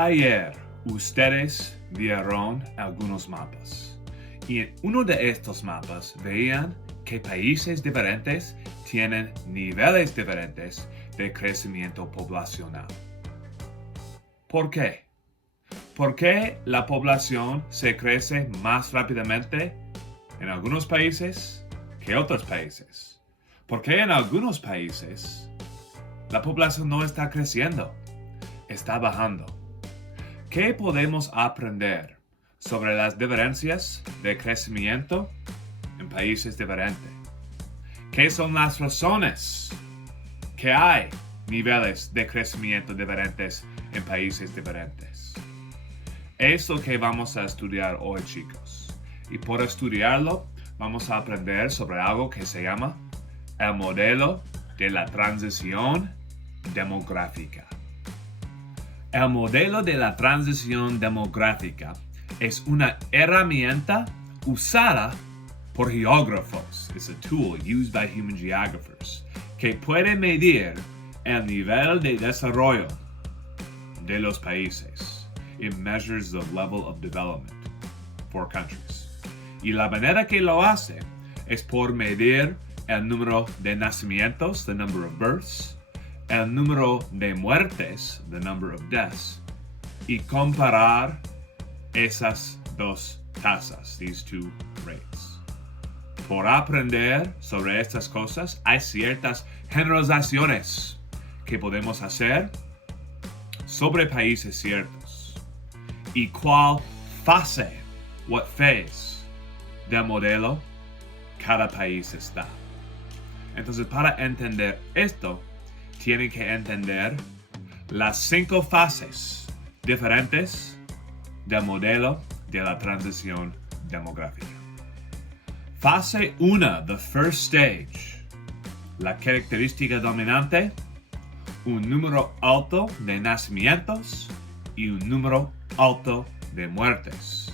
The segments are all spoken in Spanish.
Ayer ustedes vieron algunos mapas y en uno de estos mapas veían que países diferentes tienen niveles diferentes de crecimiento poblacional. ¿Por qué? ¿Por qué la población se crece más rápidamente en algunos países que otros países? ¿Por qué en algunos países la población no está creciendo? Está bajando. ¿Qué podemos aprender sobre las diferencias de crecimiento en países diferentes? ¿Qué son las razones que hay niveles de crecimiento diferentes en países diferentes? Es lo que vamos a estudiar hoy, chicos. Y por estudiarlo, vamos a aprender sobre algo que se llama el modelo de la transición demográfica. El modelo de la transición demográfica es una herramienta usada por geógrafos. It's a tool used by human geographers que puede medir el nivel de desarrollo de los países. It measures the level of development for countries. Y la manera que lo hace es por medir el número de nacimientos, the number of births, el número de muertes, the number of deaths, y comparar esas dos tasas, these two rates. Por aprender sobre estas cosas, hay ciertas generalizaciones que podemos hacer sobre países ciertos. Y cuál fase, what phase del modelo cada país está. Entonces, para entender esto, tienen que entender las 5 fases diferentes del modelo de la transición demográfica. Fase 1, the first stage. La característica dominante, un número alto de nacimientos y un número alto de muertes.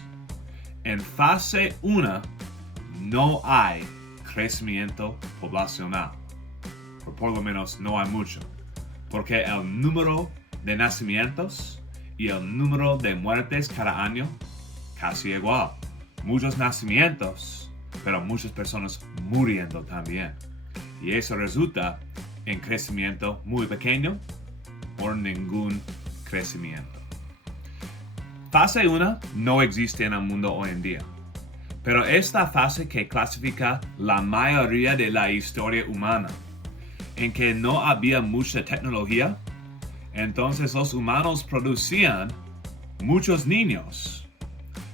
En fase 1 no hay crecimiento poblacional. Por lo menos no hay mucho, porque el número de nacimientos y el número de muertes cada año casi igual. Muchos nacimientos, pero muchas personas muriendo también. Y eso resulta en crecimiento muy pequeño o ningún crecimiento. Fase 1 no existe en el mundo hoy en día, pero es la fase que clasifica la mayoría de la historia humana, en que no había mucha tecnología, entonces los humanos producían muchos niños,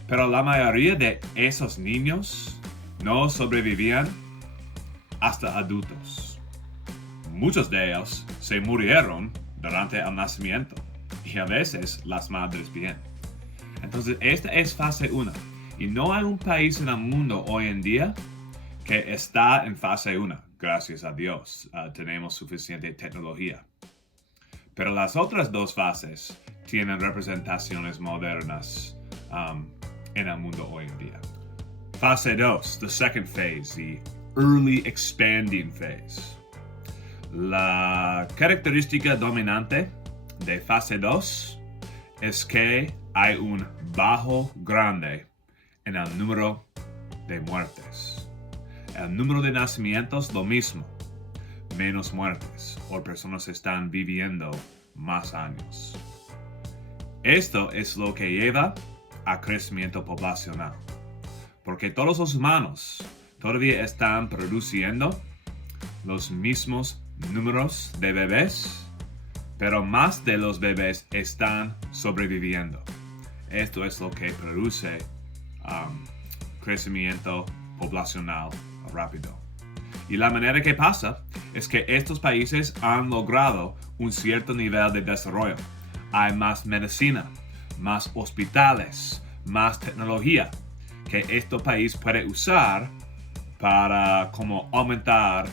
pero la mayoría de esos niños no sobrevivían hasta adultos. Muchos de ellos se murieron durante el nacimiento y a veces las madres bien. Entonces esta es fase 1 y no hay un país en el mundo hoy en día que está en fase 1. Gracias a Dios, tenemos suficiente tecnología. Pero las otras 2 fases tienen representaciones modernas en el mundo hoy en día. Fase 2, the second phase, the early expanding phase. La característica dominante de fase 2 es que hay un bajo grande en el número de muertes. El número de nacimientos, lo mismo, menos muertes, o personas están viviendo más años. Esto es lo que lleva a crecimiento poblacional, porque todos los humanos todavía están produciendo los mismos números de bebés, pero más de los bebés están sobreviviendo. Esto es lo que produce crecimiento poblacional rápido. Y la manera que pasa es que estos países han logrado un cierto nivel de desarrollo. Hay más medicina, más hospitales, más tecnología que este país puede usar para como aumentar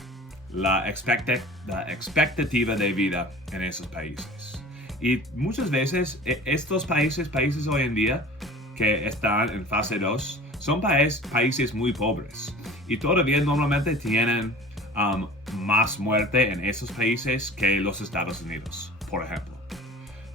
la expectativa de vida en esos países. Y muchas veces estos países hoy en día que están en fase 2 son países muy pobres y todavía normalmente tienen más muerte en esos países que los Estados Unidos, por ejemplo.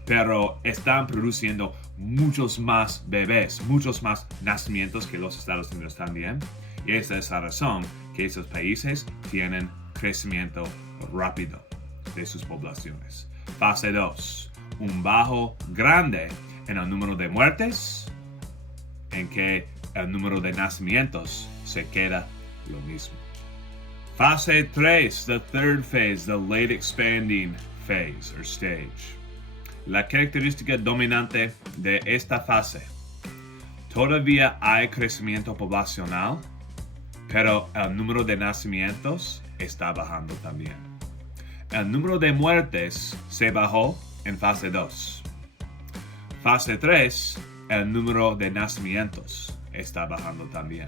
pero están produciendo muchos más bebés, muchos más nacimientos que los Estados Unidos también. Y esa es la razón que esos países tienen crecimiento rápido de sus poblaciones. Fase 2. Un bajo grande en el número de muertes, en que el número de nacimientos se queda lo mismo. Fase 3, the third phase, the late expanding phase or stage. La característica dominante de esta fase: todavía hay crecimiento poblacional, pero el número de nacimientos está bajando también. El número de muertes se bajó en fase 2. Fase 3, el número de nacimientos está bajando también.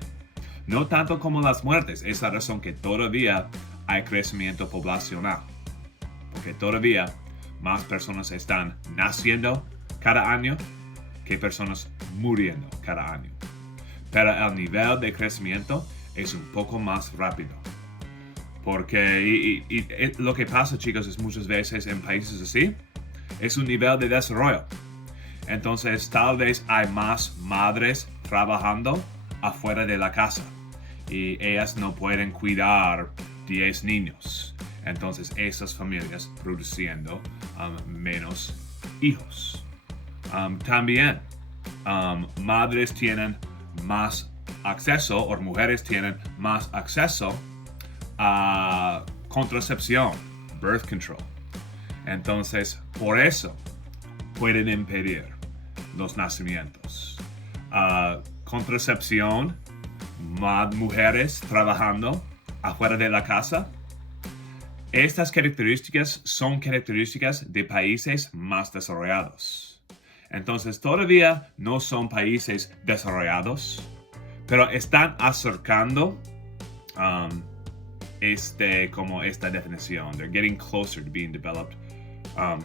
No tanto como las muertes, es la razón que todavía hay crecimiento poblacional, porque todavía más personas están naciendo cada año que personas muriendo cada año. Pero el nivel de crecimiento es un poco más rápido. Porque lo que pasa, chicos, es muchas veces en países así, es un nivel de desarrollo. Entonces, tal vez hay más madres trabajando afuera de la casa y ellas no pueden cuidar 10 niños. Entonces, esas familias produciendo menos hijos. También, madres tienen más acceso, o mujeres tienen más acceso a contracepción, birth control. Entonces, por eso pueden impedir los nacimientos. Contracepción, más mujeres trabajando afuera de la casa. Estas características son características de países más desarrollados. Entonces, todavía no son países desarrollados, pero están acercando esta definición. They're getting closer to being developed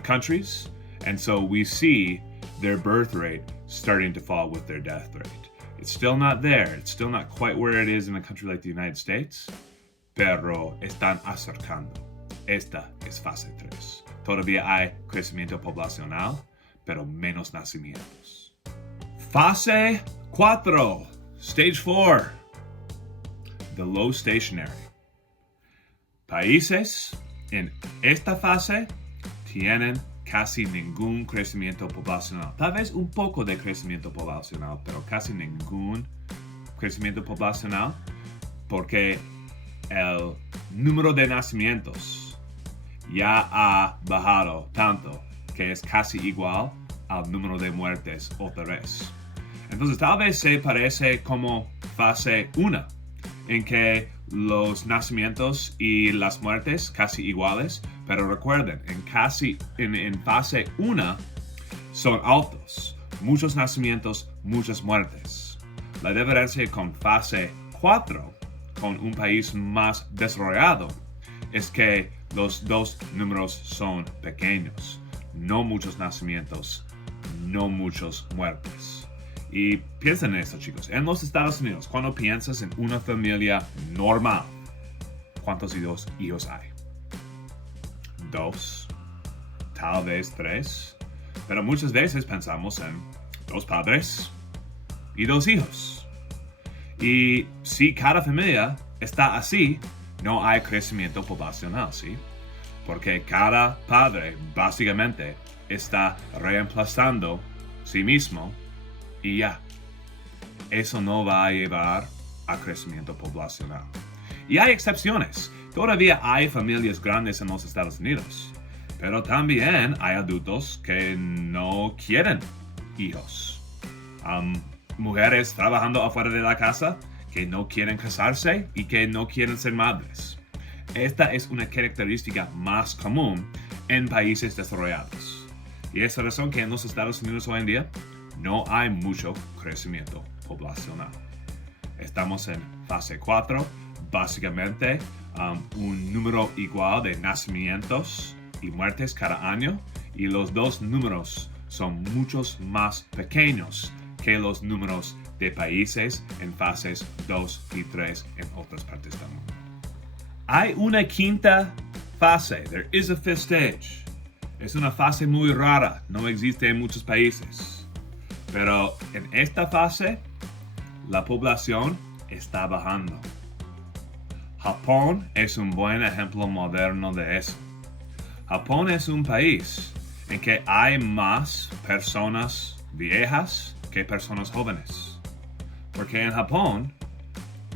countries, and so we see their birth rate starting to fall with their death rate. It's still not there. It's still not quite where it is in a country like the United States, pero están acercando. Esta es fase 3. Todavía hay crecimiento poblacional, pero menos nacimientos. Fase 4, stage 4, the low stationary. Países en esta fase tienen casi ningún crecimiento poblacional. Tal vez un poco de crecimiento poblacional, pero casi ningún crecimiento poblacional, porque el número de nacimientos ya ha bajado tanto que es casi igual al número de muertes otra vez. Entonces tal vez se parece como fase 1, en que los nacimientos y las muertes casi iguales, pero recuerden, en fase 1 son altos, muchos nacimientos, muchas muertes. La diferencia con fase 4, con un país más desarrollado, es que los dos números son pequeños, no muchos nacimientos, no muchas muertes. Y piensen en esto, chicos. En los Estados Unidos, cuando piensas en una familia normal, ¿cuántos hijos hay? 2, tal vez 3. Pero muchas veces pensamos en 2 padres y 2 hijos. Y si cada familia está así, no hay crecimiento poblacional, ¿sí? Porque cada padre básicamente está reemplazando sí mismo y ya. Eso no va a llevar a crecimiento poblacional. Y hay excepciones. Todavía hay familias grandes en los Estados Unidos. Pero también hay adultos que no quieren hijos. Mujeres trabajando afuera de la casa que no quieren casarse y que no quieren ser madres. Esta es una característica más común en países desarrollados. Y es la razón que en los Estados Unidos hoy en día no hay mucho crecimiento poblacional. Estamos en fase 4, básicamente un número igual de nacimientos y muertes cada año, y los dos números son muchos más pequeños que los números de países en fases 2 y 3 en otras partes del mundo. Hay una quinta fase. There is a fifth stage. Es una fase muy rara, no existe en muchos países. Pero en esta fase, la población está bajando. Japón es un buen ejemplo moderno de eso. Japón es un país en que hay más personas viejas que personas jóvenes. Porque en Japón,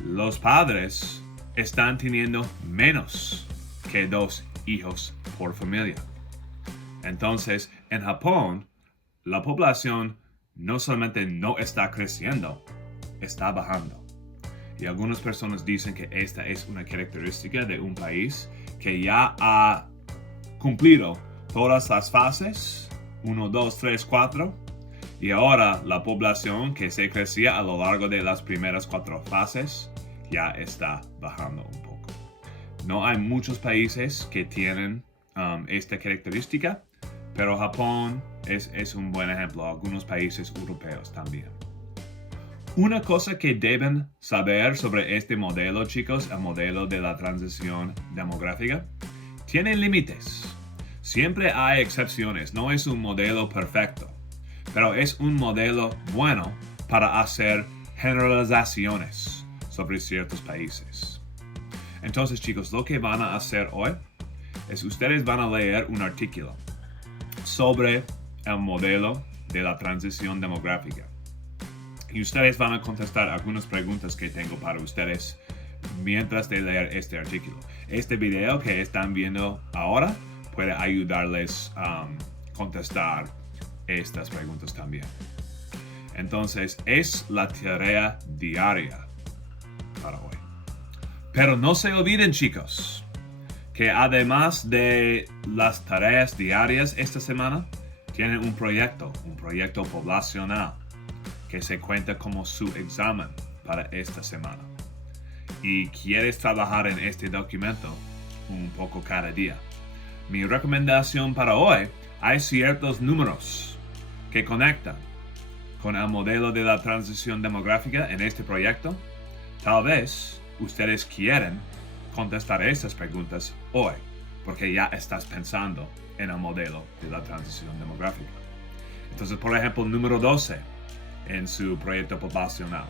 los padres están teniendo menos que 2 hijos por familia. Entonces, en Japón, la población no solamente no está creciendo, está bajando. Y algunas personas dicen que esta es una característica de un país que ya ha cumplido todas las fases, 1, 2, 3, 4, y ahora la población que se crecía a lo largo de las primeras 4 fases ya está bajando un poco. No hay muchos países que tienen esta característica, pero Japón es un buen ejemplo, algunos países europeos también. Una cosa que deben saber sobre este modelo, chicos, el modelo de la transición demográfica, tiene límites. Siempre hay excepciones, no es un modelo perfecto, pero es un modelo bueno para hacer generalizaciones sobre ciertos países. Entonces, chicos, lo que van a hacer hoy es ustedes van a leer un artículo sobre el modelo de la transición demográfica. Y ustedes van a contestar algunas preguntas que tengo para ustedes mientras de leer este artículo. Este video que están viendo ahora puede ayudarles a contestar estas preguntas también. Entonces, es la tarea diaria para hoy. Pero no se olviden, chicos, que además de las tareas diarias esta semana, tienen un proyecto poblacional que se cuenta como su examen para esta semana. Y quieres trabajar en este documento un poco cada día. Mi recomendación para hoy, hay ciertos números que conectan con el modelo de la transición demográfica en este proyecto. Tal vez ustedes quieren contestar estas preguntas hoy, porque ya estás pensando en el modelo de la transición demográfica. Entonces, por ejemplo, número 12 en su proyecto poblacional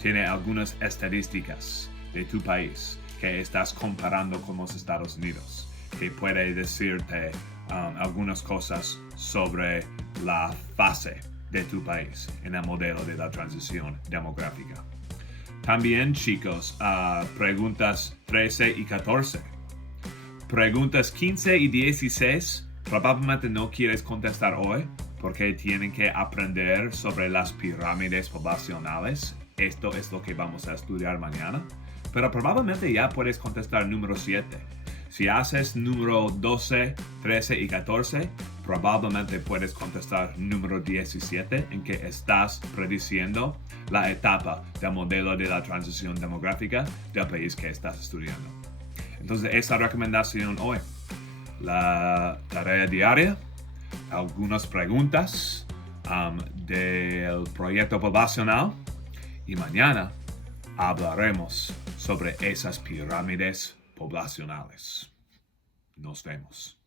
tiene algunas estadísticas de tu país que estás comparando con los Estados Unidos, que puede decirte algunas cosas sobre la fase de tu país en el modelo de la transición demográfica. También, chicos, preguntas 13 y 14. Preguntas 15 y 16 probablemente no quieres contestar hoy porque tienen que aprender sobre las pirámides poblacionales. Esto es lo que vamos a estudiar mañana. Pero probablemente ya puedes contestar número 7. Si haces número 12, 13 y 14, probablemente puedes contestar número 17 en que estás prediciendo la etapa del modelo de la transición demográfica del país que estás estudiando. Entonces, esa recomendación hoy. La tarea diaria, algunas preguntas del proyecto poblacional y mañana hablaremos sobre esas pirámides poblacionales. Nos vemos.